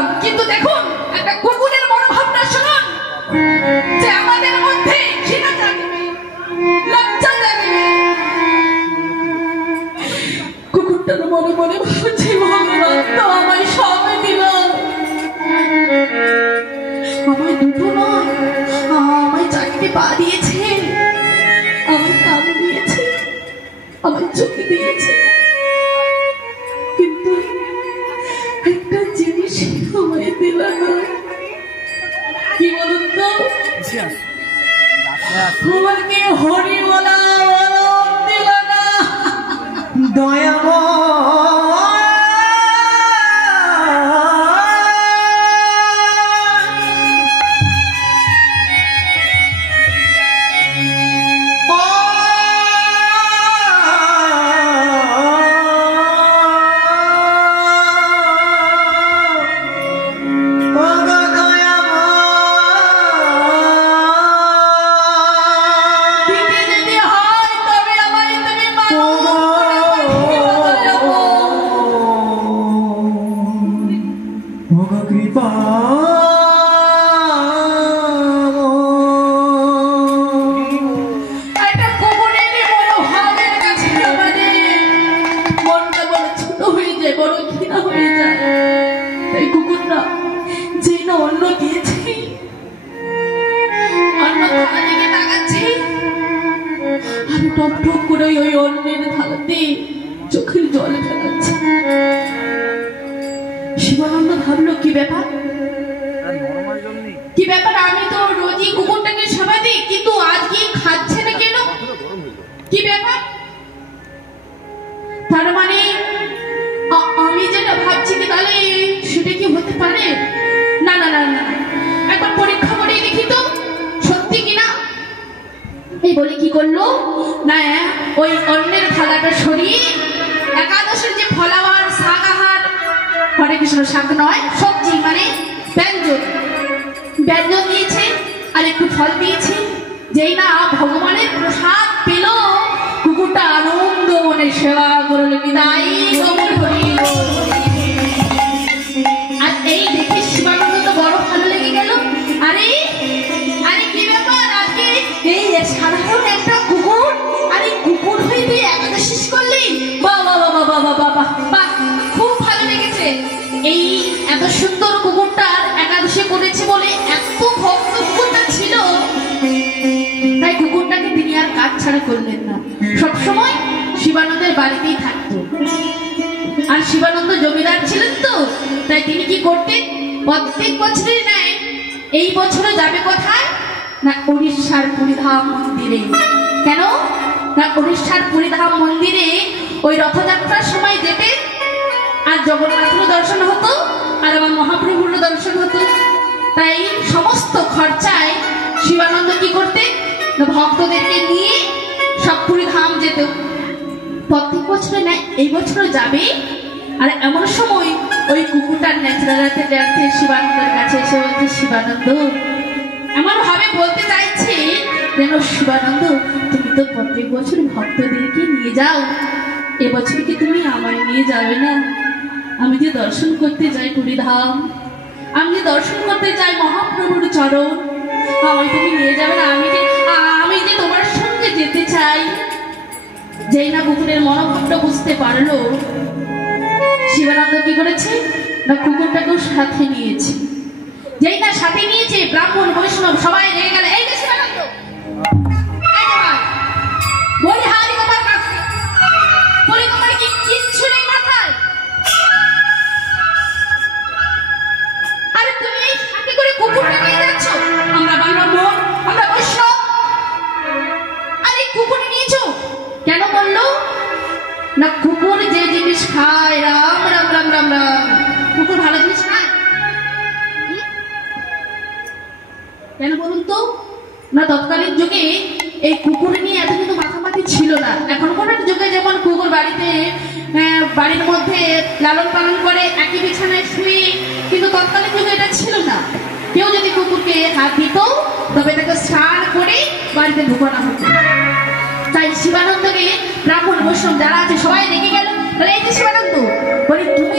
করলাম, কিন্তু দেখুন একটা কুকুরের মনোভাবটা শুনুন, যে আমাদের মধ্যে ঘৃণা জাগবে, লজ্জা জাগবে। কুকুরটার মনে মনে ভাবছে ভগবান তো আমায় সব দিল, আমায় দুটো নয় আমায় চারটে পা দিয়েছে, আমায় কান দিয়েছে, আমায় চোখে দিয়েছে, কিন্তু একটা জিনিস আমায় দিল না। কি বলুন তো, তোমাকে হরি বলা দিল না। দয়াময় টপ টপ করে ওই অন্যের থালাতে চোখের জল ফেলাচ্ছে। শিবানন্দ ভাবলো কি ব্যাপার, কি ব্যাপার, আমি তো রোজই কুকুরটাকে সেবা দিই, কিন্তু আজকে খাচ্ছে না কেন, কি ব্যাপার? তার মানে আমি যেটা ভাবছি কি তাহলে সেটা কি হতে পারে? না না না না, একবার পরীক্ষা করে দেখি তো সত্যি কিনা। এই বলে কি করলো না, ওই অন্যের থালাটা সরিয়ে একাদশের যে ফলাবার শাক আহার, হরে কৃষ্ণ শাক নয় সবজি মানে ব্যঞ্জন, ব্যঞ্জন দিয়েছে আর একটু ফল দিয়েছে। যেই না ভগবানের প্রসাদ পেল, কুকুরটা আনন্দ মনে সেবা করল বিদায় গমন করিল। আর এই দেখে শিবানন্দ তো বড় ভালো লেগে গেল। আরে আরে কি ব্যাপার, আজকে এই সাধারণ একটা কুকুর, আর এই কুকুর হয়ে তুই একাদশী করলি, বাবা বাবা বাবা বাবা বাহ, খুব ভালো লেগেছে। এই এত সুন্দর কুকুরটার একাদশী করেছে বলে এত ভক্ত কুকুরটা ছিল, তাই কুকুরটাকে তিনি আর কাজ ছাড়া করলেন না, সবসময় শিবানন্দের বাড়িতেই থাকতো। আর শিবানন্দ জমিদার ছিলেন তো, তাই তিনি কি করতেন, প্রত্যেক বছরই নেয় এই বছরে যাবে কোথায় না উড়িষ্যার পুরীধাম মন্দিরে। কেন না উড়িষ্যার পুরীধাম মন্দিরে ওই রথযাত্রার সময় যেতেন, আর জগন্নাথের দর্শন হতো আর আমার মহাপ্রভুর দর্শন হতো। তাই সমস্ত খরচায় শিবানন্দ কি করতেন, ভক্তদেরকে নিয়ে সব পুরীধাম যেত। প্রত্যেক বছরে নেয় এই বছরও যাবে। আর এমন সময় ওই কুকুরটার ন্যাচারালিতে দেখতে শিবানন্দের কাছে এসে বলছে, শিবানন্দ এমন ভাবে বলতে চাইছে যেন, শিবানন্দ তুমি তো প্রত্যেক বছর ভক্তদেরকে নিয়ে যাও, এবছর কি তুমি আমায় নিয়ে যাবে না? আমি যে দর্শন করতে যাই পুরীধাম, আমি যে দর্শন করতে যাই মহাপ্রভুর চরণ, আমায় তুমি নিয়ে যাবে না? আমি যে তোমার সঙ্গে যেতে চাই। যেই না কুকুরের মনোভাবটা বুঝতে পারলো, শিবানন্দ কি করেছে না কুকুরটাকেও সাথে নিয়েছে। যেই না সাথে নিয়েছে, ব্রাহ্মণ বৈষ্ণব সবাই রেগে গেল, এই যে শিবানন্দ বলি হারি তোমার কাছে, বলি তোমার কি কিচ্ছু নেই মাথায়? আরে তুমি এই সাথে করে কুকুরটা নিয়ে যাচ্ছ, আমরা ব্রাহ্মণ, আমরা বৈষ্ণব, আরে কুকুর নিয়েছো কেন? বললো না কুকুর যে জিনিস খায়, রাম রাম রাম রাম রাম, কুকুর ভালো জিনিস খায় কেন বলুন তো? না তৎকালীন যুগে এই কুকুর নিয়ে এত কিন্তু মাথামাতি ছিল না। এখনকার যুগে যেমন কুকুর বাড়িতে বাড়ির মধ্যে লালন পালন করে একই বিছানায় শুয়ে, কিন্তু তৎকালীন যুগে এটা ছিল না। কেউ যদি কুকুরকে হাত দিত তবে তাকে স্নান করে বাড়িতে ঢুকানো হতো। তাই শিবানন্দকে ব্রাহ্মণ বৈষ্ণব যারা আছে সবাই রেগে গেল, বলে এই যে শিবানন্দ, বলে তুমি